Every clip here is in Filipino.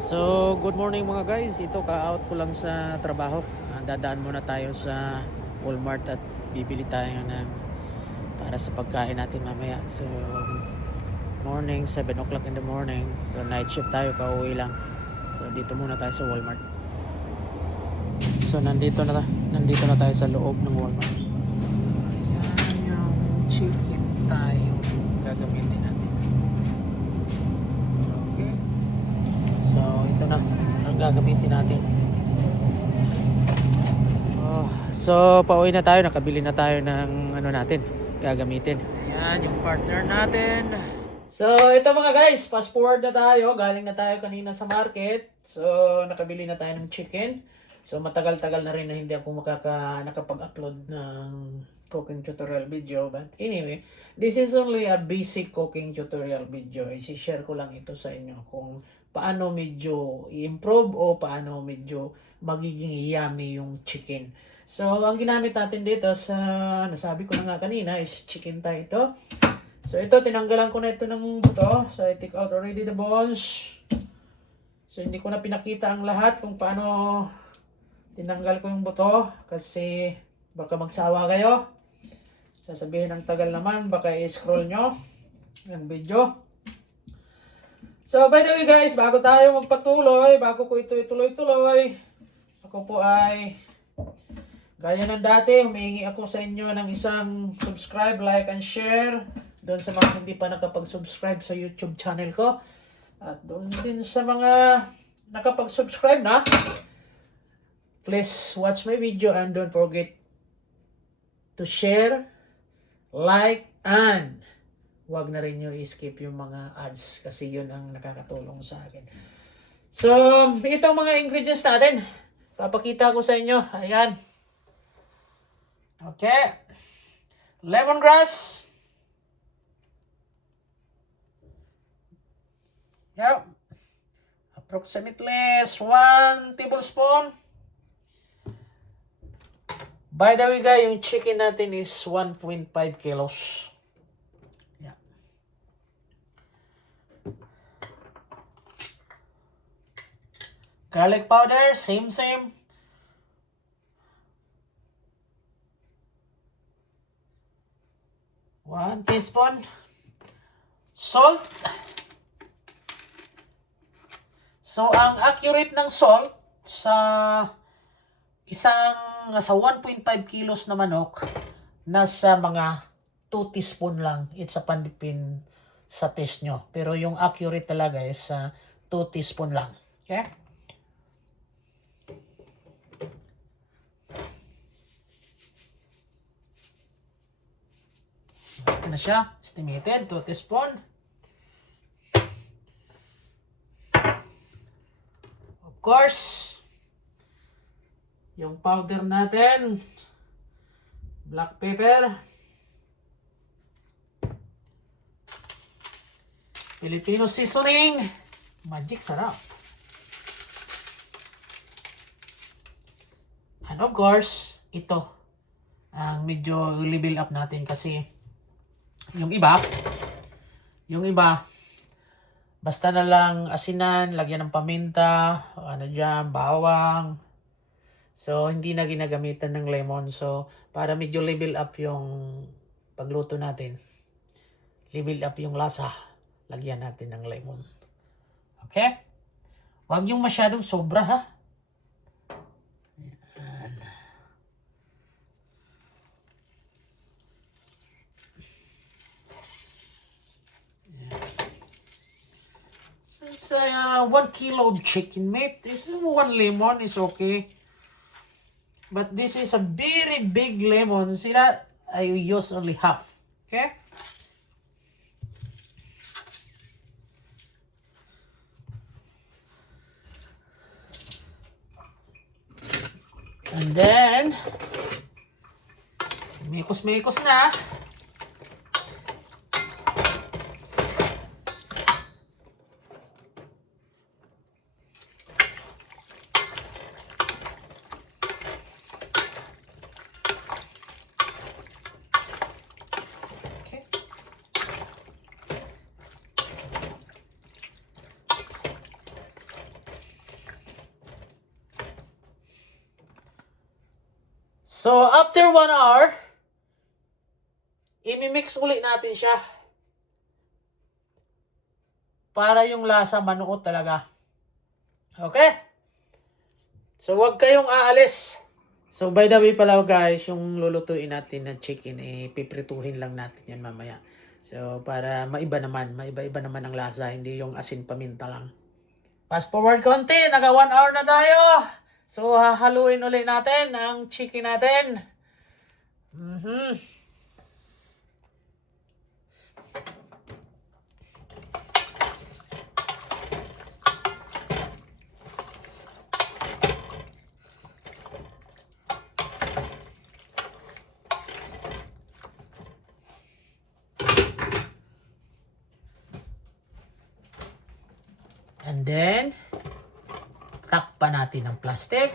So, good morning mga guys. Ito, ka-out ko lang sa trabaho. Dadaan muna tayo sa Walmart at bibili tayo ng para sa pagkain natin mamaya. So, morning, 7 o'clock in the morning. So, night shift tayo, pauwi lang. So, dito muna tayo sa Walmart. So, nandito na tayo sa loob ng Walmart. Ayan yung chicken tayo gagamitin natin. Okay. So, ito na ang gagamitin natin. So, pauwi na tayo. Nakabili na tayo ng ano natin gagamitin. Ayan, yung partner natin. So, ito mga guys. Fast forward na tayo. Galing na tayo kanina sa market. So, nakabili na tayo ng chicken. So, matagal-tagal na rin na hindi ako nakapag-upload ng cooking tutorial video. But anyway, this is only a basic cooking tutorial video. I-share ko lang ito sa inyo kung paano medyo i-improve o paano medyo magiging yummy yung chicken. So, ang ginamit natin dito sa, nasabi ko na nga kanina, is chicken thigh ito. So, ito, tinanggalan ko na ito ng buto. So, I take out already the bones. So, hindi ko na pinakita ang lahat kung paano tinanggal ko yung buto. Kasi, baka magsawa kayo. Sasabihin ng tagal naman, baka i-scroll nyo ang video. So, by the way guys, bago tayo magpatuloy, bago ko ito ituloy-tuloy, ako po ay, gaya ng dati, humihingi ako sa inyo ng isang subscribe, like, and share. Doon sa mga hindi pa nakapag-subscribe sa YouTube channel ko. At doon din sa mga nakapag-subscribe na, please watch my video and don't forget to share, like, and wag na rin nyo i-skip yung mga ads kasi yun ang nakakatulong sa akin. So, itong mga ingredients natin, papakita ko sa inyo. Ayan. Okay. Lemongrass. Yep. Approximately 1 tablespoon. By the way guys, yung chicken natin is 1.5 kilos. Yeah. Garlic powder, same. 1 teaspoon. Salt. So, ang accurate ng salt sa 1.5 kilos na manok, nasa mga 2 teaspoon lang. It's a pandipin sa taste nyo. Pero yung accurate talaga is 2 teaspoon lang. Okay? Ito na siya. Estimated, 2 teaspoon. Of course, yung powder natin, black pepper, Filipino seasoning, magic sarap. And of course, ito ang medyo level up natin kasi yung iba basta na lang asinan, lagyan ng paminta, ano dyan, bawang. So, hindi na ginagamitan ng lemon. So, para medyo level up yung pagluto natin, level up yung lasa, lagyan natin ng lemon. Okay? Huwag yung masyadong sobra ha. Ayan. Since 1 kilo of chicken meat, this is 1 lemon is okay. But this is a very big lemon. See that? I use only half. Okay? And then, mikos-mikos na. So, after 1 hour, imimix uli natin siya. Para yung lasa manuot talaga. Okay? So, wag kayong aalis. So, by the way pala guys, yung lulutuin natin na chicken, piprituhin lang natin yan mamaya. So, para maiba naman ang lasa, hindi yung asin paminta lang. Fast forward konti, naga 1 hour na tayo. So, hahaluin ulit natin ang chicken natin. And then, takpan natin ng plastic.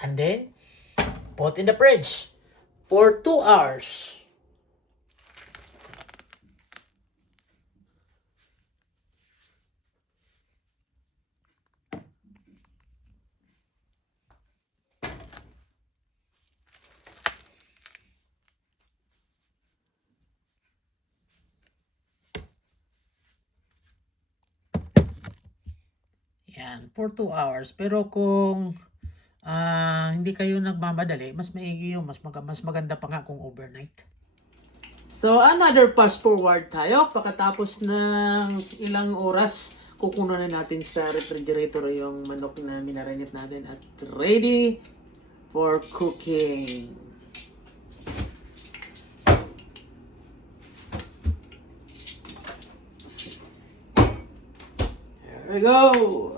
And then, put in the fridge for 2 hours. Yan, for 2 hours. Pero kung hindi kayo nagmamadali, mas maigi yun, mas maganda pa nga kung overnight. So, another fast forward tayo. Pagkatapos ng ilang oras, kukunan na natin sa refrigerator yung manok na minarinate natin at ready for cooking. Here we go!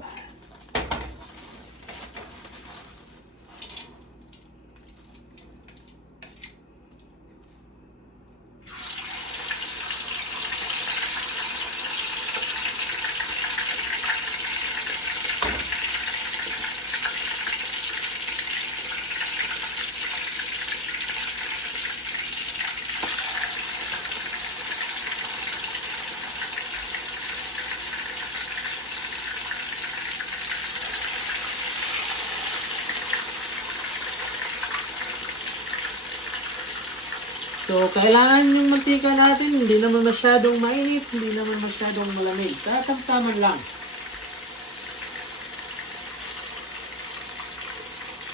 So, kailangan yung mantika natin, hindi naman masyadong mainit, hindi naman masyadong malamig. Tatamtaman lang.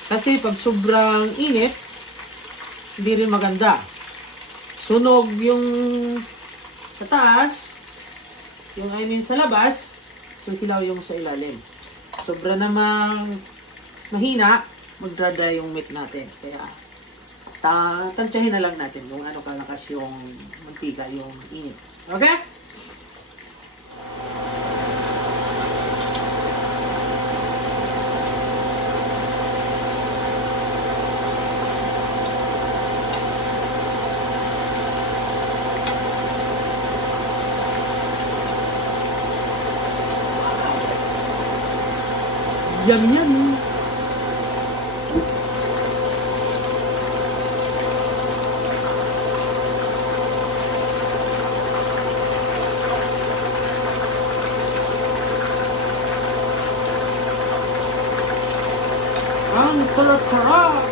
Kasi pag sobrang init, hindi rin maganda. Sunog yung sa taas, yung sa labas, so hilaw yung sa ilalim. Sobra namang mahina, magdra-dry yung meat natin. Kaya, tansyahin na lang natin kung ano kalakas yung mantika, yung init. Okay? Yum, yum. Ang sarap-sarap!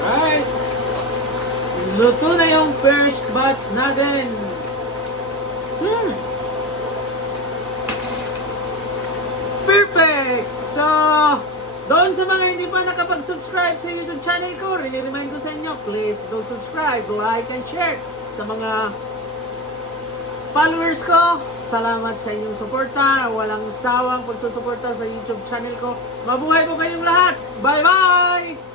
Alright! Luto na yung first batch natin! Perfect! So, doon sa mga hindi pa nakapag-subscribe sa YouTube channel ko, remind ko sa inyo, please go subscribe, like, and share. Sa mga followers ko, salamat sa inyong suporta. Walang sawang pagsusuporta sa YouTube channel ko. Mabuhay po kayong lahat. Bye-bye!